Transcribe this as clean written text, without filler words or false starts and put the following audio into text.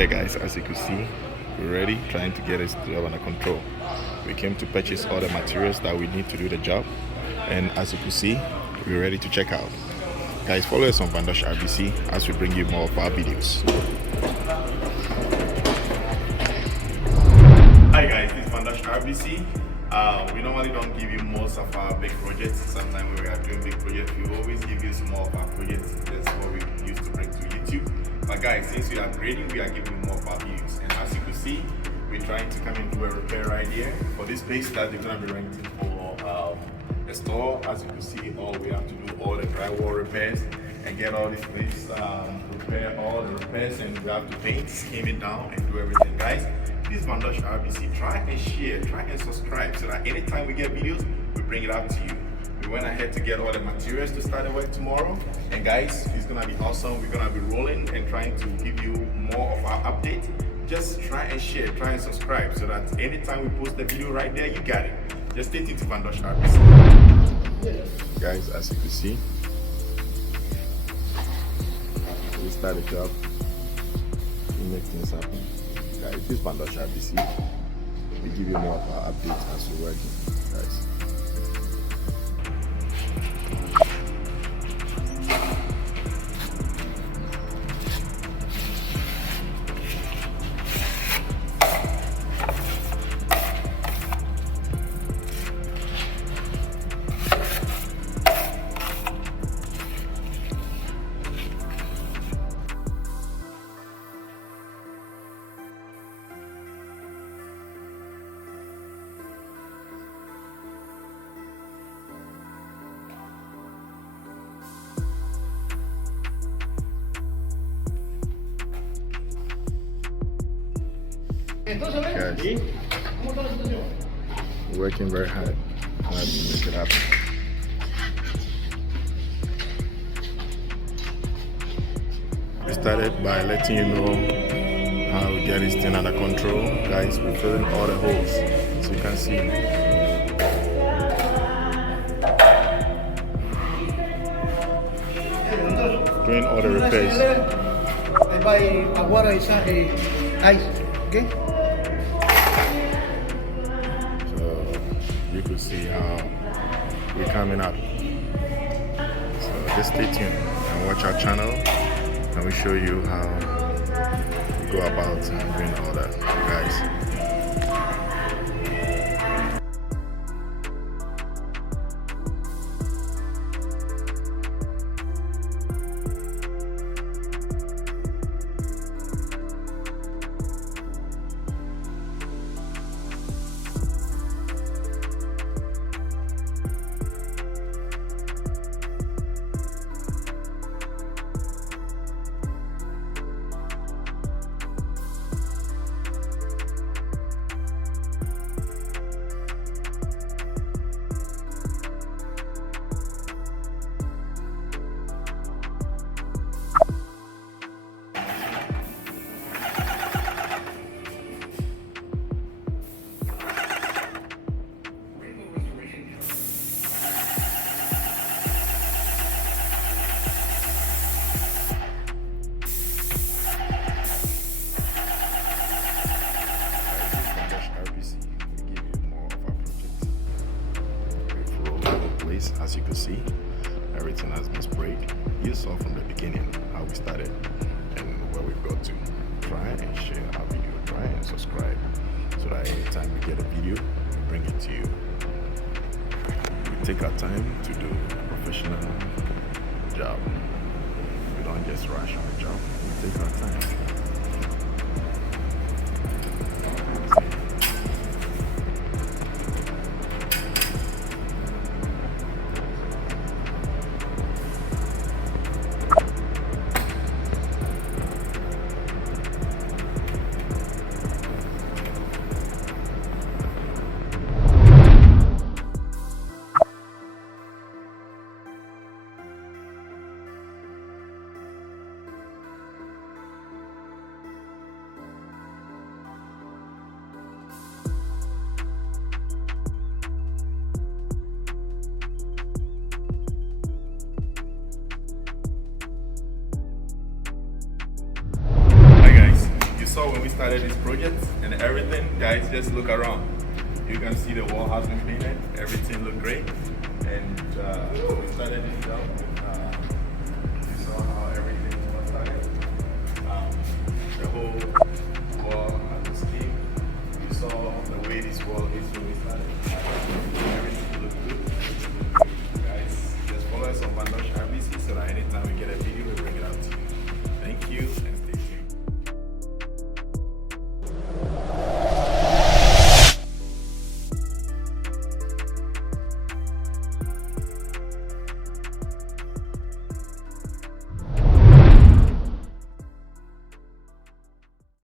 Yeah guys, as you can see, we're ready, trying to get this job under control. We came to purchase all the materials that we need to do the job, and as you can see, we're ready to check out. Guys, follow us on Vandash RBC as we bring you more of our videos. Hi guys, this is Vandash RBC. We normally don't give you most of our big projects. Sometimes when we are doing big projects, we always give you some more of our projects. That's what we used to bring to YouTube. But guys, since we are upgrading, we are giving you more of our videos. And as you can see, we're trying to come and do a repair right here for this space that they're going to be renting for a store. As you can see, we have to do all the drywall repairs and get all this place, repair all the repairs, and we have to paint, skim it down, and do everything. Guys, this is Vandash RBC. Try and share, try and subscribe so that anytime we get videos, we bring it out to you. We went ahead to get all the materials to start the work tomorrow. And guys, it's gonna be awesome. We're gonna be rolling and trying to give you more of our update. Just try and share, try and subscribe so that anytime we post the video right there, you got it. Just stay tuned to Vandash RBC. Guys, as you can see, we start the job. We make things happen. Guys, this is Vandash RBC. We give you more of our updates as we're working, guys. Guys, we're working very hard to make it happen. We started by letting you know how we get this thing under control. Guys, we're filling all the holes, so you can see. Doing all the repairs. Okay. So you could see how we're coming up. So just stay tuned and watch our channel, and we show you how we go about doing all that, guys. As you can see, everything has been sprayed. You saw from the beginning how we started and where we've got to. Try and share our video, try and subscribe so that anytime we get a video, we bring it to you. We take our time to do a professional job. We don't just rush on the job, we take our time. started this project and everything, guys, just look around. You can see the wall has been painted, everything looked great. And we started this out. You saw how everything was started. The whole wall had the scheme. You saw the way this wall is when we started. Everything